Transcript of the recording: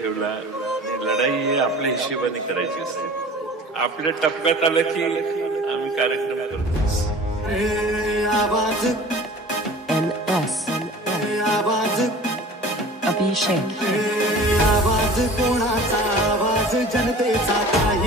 ठेवला आणि लढाई आपल्या हिशेबाने करायची असते. आपल्या टप्प्यात आलं की आम्ही कार्यक्रम करतो. NS अभिषेक आवाज कोणाचा आवाज जनतेचा काय